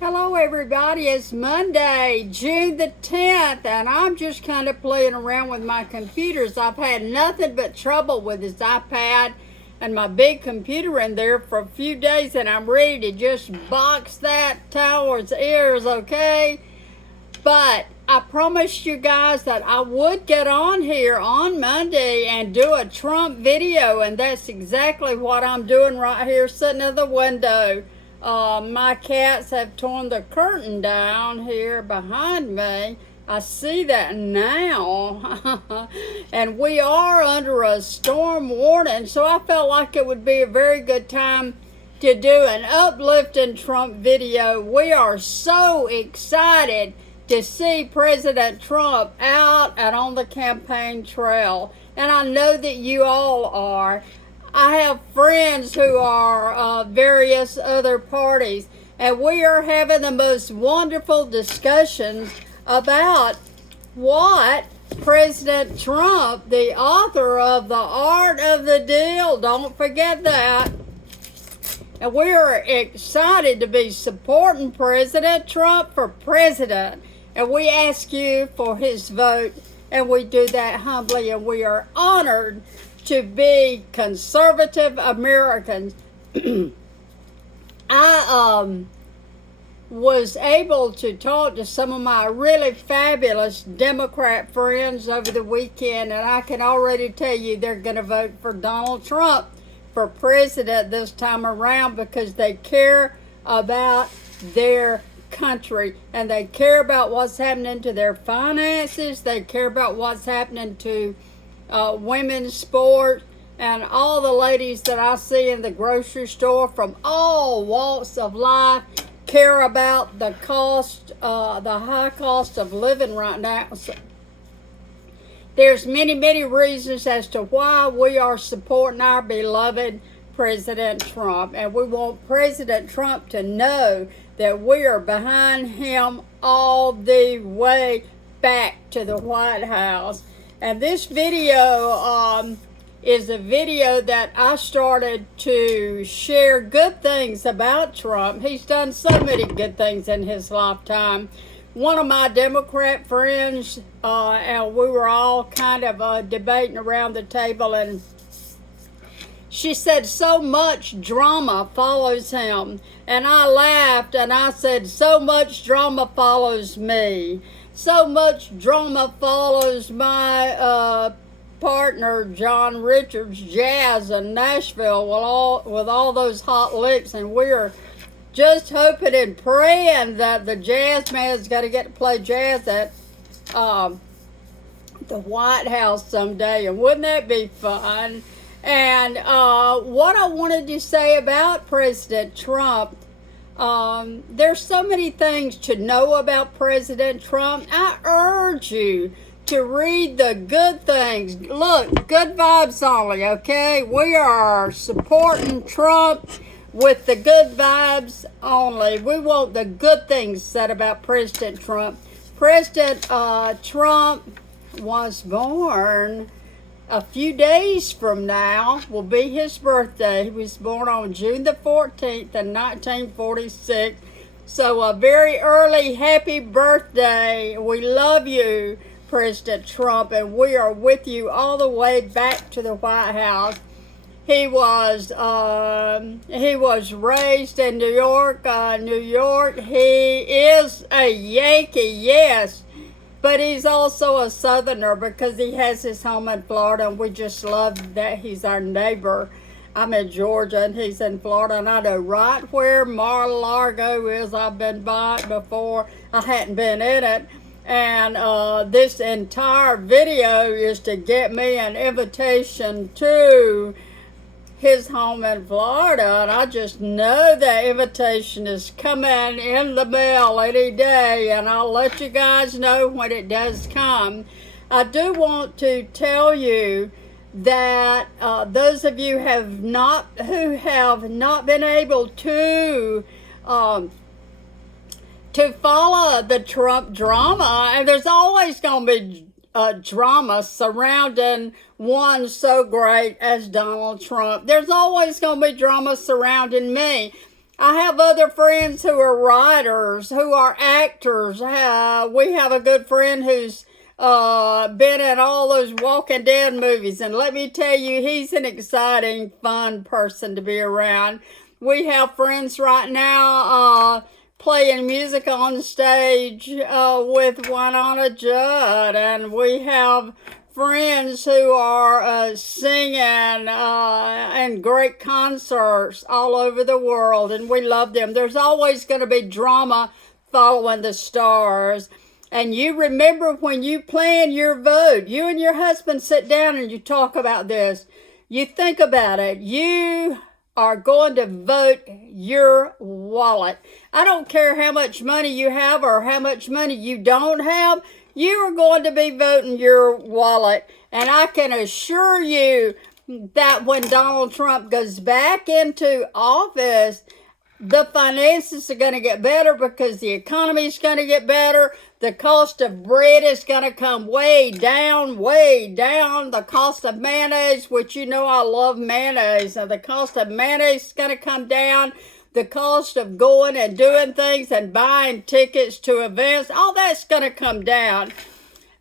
Hello everybody, it's Monday, June the 10th, and I'm just kind of playing around with my computers. I've had nothing but trouble with this iPad and my big computer in there for a few days, and I'm ready to just box that tower's ears, okay? But I promised you guys that I would get on here on Monday and do a Trump video, and that's exactly what I'm doing right here, sitting at the window. My cats have torn the curtain down here behind me. I see that now. And we are under a storm warning, so I felt like it would be a very good time to do an uplifting Trump video. We are so excited to see President Trump out and on the campaign trail. And I know that you all are. I have friends who are various other parties, and we are having the most wonderful discussions about what President Trump, the author of The Art of the Deal, don't forget that, and we are excited to be supporting President Trump for president. And we ask you for his vote, and we do that humbly, and we are honored to be conservative Americans. I was able to talk to some of my really fabulous Democrat friends over the weekend, and I can already tell you they're going to vote for Donald Trump for president this time around because they care about their country, and they care about what's happening to their finances. They care about what's happening to women's sports, and all the ladies that I see in the grocery store from all walks of life care about the cost, the high cost of living right now. So there's many reasons as to why we are supporting our beloved President Trump, and we want President Trump to know that we are behind him all the way back to the White House. And this video is a video that I started to share good things about Trump. He's done so many good things in his lifetime. One of my Democrat friends, and we were all kind of debating around the table, and she said so much drama follows him. And I laughed and I said, so much drama follows me. So much drama follows my partner, John Richards, Jazz in Nashville, with all those hot licks. And we're just hoping and praying that the jazz man's got to get to play jazz at the White House someday. And wouldn't that be fun? And what I wanted to say about President Trump, there's so many things to know about President Trump. I urge you to read the good things. Look, good vibes only, okay? We are supporting Trump with the good vibes only. We want the good things said about President Trump. President Trump was born a few days from now, will be his birthday. He was born on June the 14th in 1946. So a very early happy birthday. We love you, President Trump, and we are with you all the way back to the White House. He was raised in New York. He is a Yankee, yes. But he's also a Southerner because he has his home in Florida, and we just love that he's our neighbor. I'm in Georgia, and he's in Florida, and I know right where Mar-a-Lago is. I've been by it before. I hadn't been in it. And this entire video is to get me an invitation to his home in Florida, and I just know that invitation is coming in the mail any day, and I'll let you guys know when it does come. I do want to tell you that those of you who have not been able to follow the Trump drama, and there's always going to be drama surrounding one so great as Donald Trump. There's always going to be drama surrounding me. I have other friends who are writers, who are actors. We have a good friend who's been in all those Walking Dead movies, and let me tell you, he's an exciting, fun person to be around. We have friends right now playing music on stage with Winona Judd, and we have friends who are singing and great concerts all over the world, and we love them. There's always going to be drama following the stars. And you remember when you plan your vote, you and your husband sit down and you talk about this. You think about it. You are going to vote your wallet. I don't care how much money you have or how much money you don't have. You are going to be voting your wallet. And I can assure you that when Donald Trump goes back into office, the finances are going to get better because the economy is going to get better. The cost of bread is going to come way down, way down. The cost of mayonnaise, which you know I love mayonnaise, and the cost of mayonnaise is going to come down. The cost of going and doing things and buying tickets to events, all that's going to come down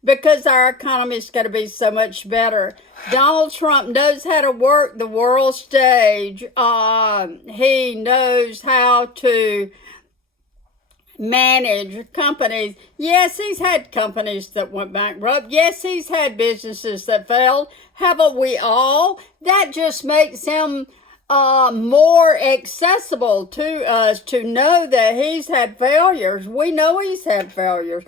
because our economy is going to be so much better. Donald Trump knows how to work the world stage. He knows how to manage companies. Yes, he's had companies that went bankrupt. Yes, he's had businesses that failed. Haven't we all? That just makes him more accessible to us to know that he's had failures. We know he's had failures.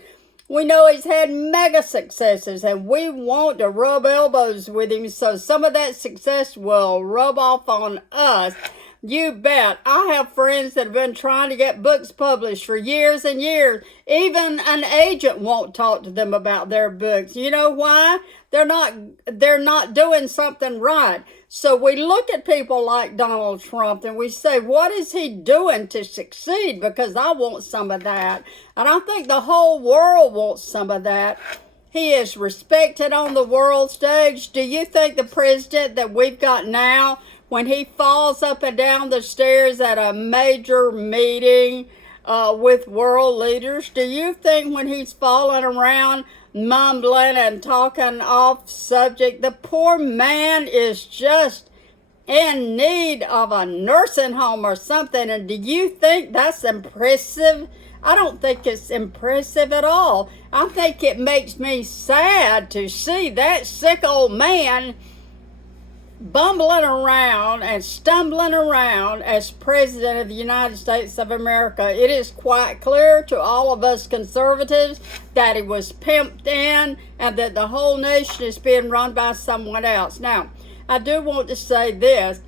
We know he's had mega successes, and we want to rub elbows with him so some of that success will rub off on us. You bet. I have friends that have been trying to get books published for years and years. Even an agent won't talk to them about their books. You know why? They're not doing something right. So we look at people like Donald Trump and we say, what is he doing to succeed? Because I want some of that. And I think the whole world wants some of that. He is respected on the world stage. Do you think the president that we've got now, when he falls up and down the stairs at a major meeting with world leaders, do you think when he's falling around mumbling and talking off subject, the poor man is just in need of a nursing home or something? And do you think that's impressive? I don't think it's impressive at all. I think it makes me sad to see that sick old man bumbling around and stumbling around as President of the United States of America. It is quite clear to all of us conservatives that he was pimped in and that the whole nation is being run by someone else. Now, I do want to say this.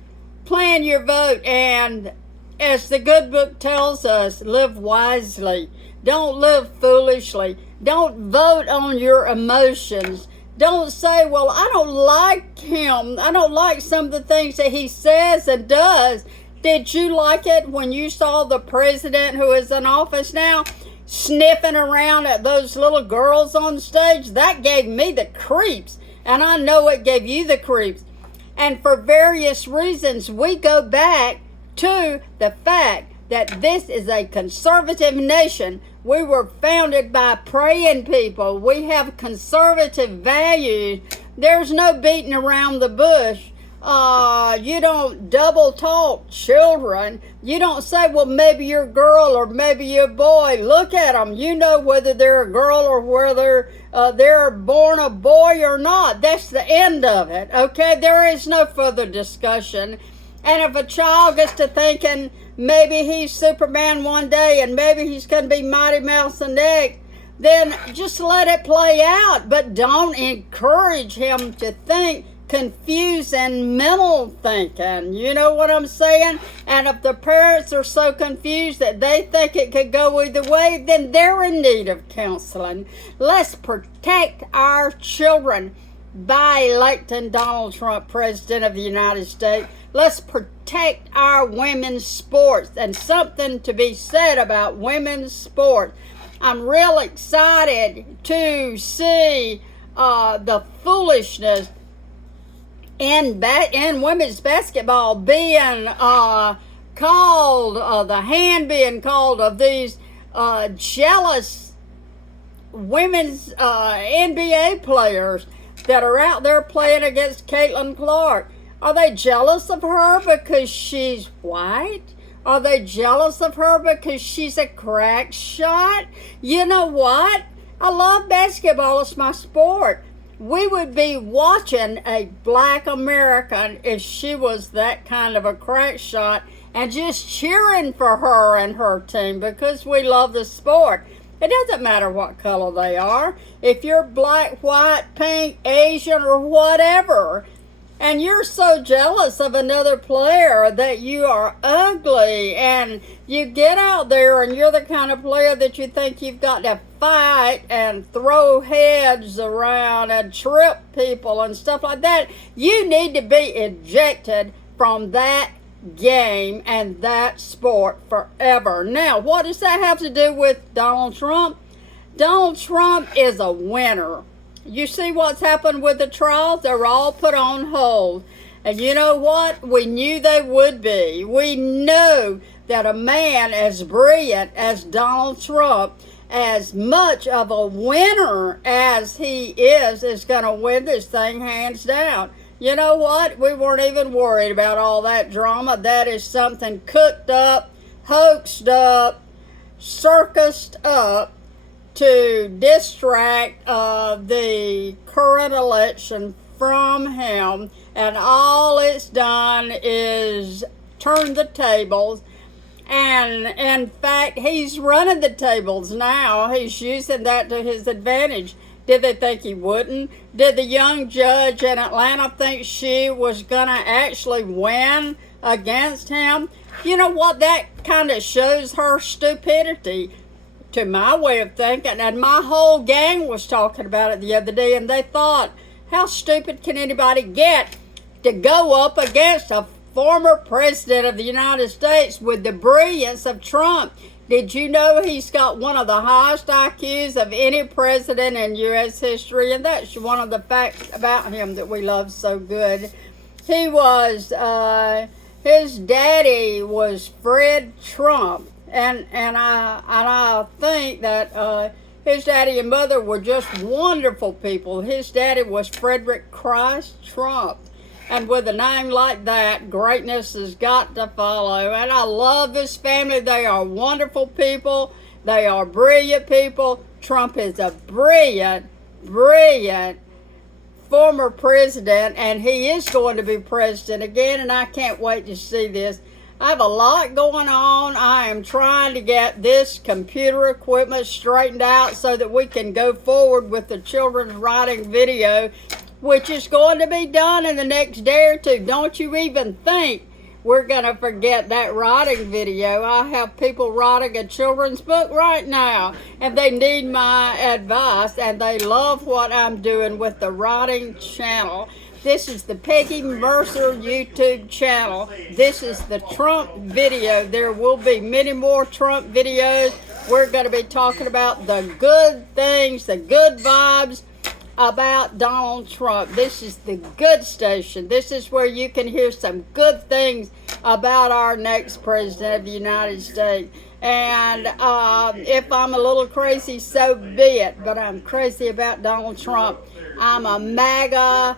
Plan your vote, and as the good book tells us, live wisely. Don't live foolishly. Don't vote on your emotions. Don't say, well, I don't like him. I don't like some of the things that he says and does. Did you like it when you saw the president who is in office now sniffing around at those little girls on stage? That gave me the creeps, and I know it gave you the creeps. And for various reasons, we go back to the fact that this is a conservative nation. We were founded by praying people. We have conservative values. There's no beating around the bush. You don't double talk children. You don't say, well, maybe you're a girl or maybe you're a boy. Look at them. You know whether they're a girl or whether they're born a boy or not. That's the end of it, okay? There is no further discussion. And if a child gets to thinking maybe he's Superman one day and maybe he's going to be Mighty Mouse the next, then just let it play out. But don't encourage him to think confusing mental thinking. You know what I'm saying? And if the parents are so confused that they think it could go either way, then they're in need of counseling. Let's protect our children by electing Donald Trump President of the United States. Let's protect our women's sports, and something to be said about women's sports. I'm real excited to see the foolishness in women's basketball being called, the hand being called of these jealous women's NBA players that are out there playing against Caitlin Clark. Are they jealous of her because she's white? Are they jealous of her because she's a crack shot? You know what? I love basketball. It's my sport. We would be watching a black American if she was that kind of a crack shot and just cheering for her and her team because we love the sport. It doesn't matter what color they are. If you're black, white, pink, Asian, or whatever, and you're so jealous of another player that you are ugly, and you get out there and you're the kind of player that you think you've got to fight and throw heads around and trip people and stuff like that, you need to be ejected from that game and that sport forever. Now, what does that have to do with Donald Trump? Donald Trump is a winner. You see what's happened with the trials? They're all put on hold. And you know what? We knew they would be. We know that a man as brilliant as Donald Trump, as much of a winner as he is going to win this thing hands down. You know what? We weren't even worried about all that drama. That is something cooked up, hoaxed up, circused up to distract the current election from him, and all it's done is turn the tables. And in fact, he's running the tables now. He's using that to his advantage. Did they think he wouldn't? Did the young judge in Atlanta think she was gonna actually win against him? You know what? That kind of shows her stupidity, to my way of thinking. And my whole gang was talking about it the other day, and they thought, how stupid can anybody get to go up against a former president of the United States with the brilliance of Trump? Did you know he's got one of the highest IQs of any president in U.S. history? And that's one of the facts about him that we love so good. He was, his daddy was Fred Trump. And I think that his daddy and mother were just wonderful people. His daddy was Frederick Christ Trump. And with a name like that, greatness has got to follow. And I love this family. They are wonderful people. They are brilliant people. Trump is a brilliant, brilliant former president, and he is going to be president again, and I can't wait to see this. I have a lot going on. I am trying to get this computer equipment straightened out so that we can go forward with the children's writing video, which is going to be done in the next day or two. Don't you even think we're going to forget that writing video. I have people writing a children's book right now, and they need my advice, and they love what I'm doing with the writing channel. This is the Peggy Mercer YouTube channel. This is the Trump video. There will be many more Trump videos. We're going to be talking about the good things, the good vibes about Donald Trump. This is the good station. This is where you can hear some good things about our next president of the United States. And if I'm a little crazy, so be it. But I'm crazy about Donald Trump. I'm a MAGA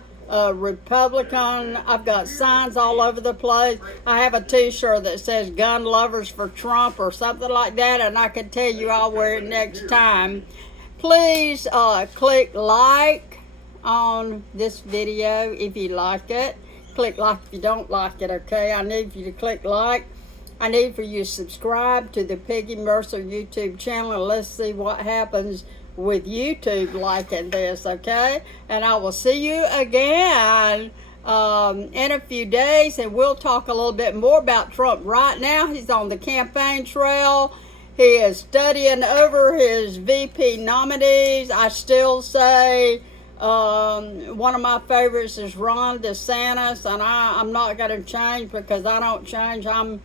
Republican. I've got signs all over the place. I have a t-shirt that says gun lovers for Trump or something like that, and I can tell you I'll wear it next time. Please click like on this video if you like it. Click like if you don't like it, okay? I need you to click like. I need for you to subscribe to the Peggy Mercer YouTube channel, and let's see what happens with YouTube liking this, okay? And I will see you again in a few days, and we'll talk a little bit more about Trump. Right now, he's on the campaign trail. He is studying over his VP nominees. I still say one of my favorites is Ron DeSantis, and I'm not going to change because I don't change. I'm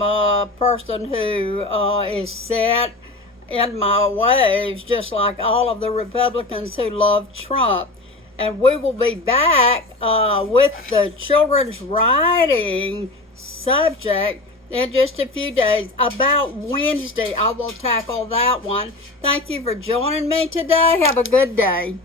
a person who is set in my ways, just like all of the Republicans who love Trump. And we will be back with the children's writing subject in just a few days. About Wednesday, I will tackle that one. Thank you for joining me today. Have a good day.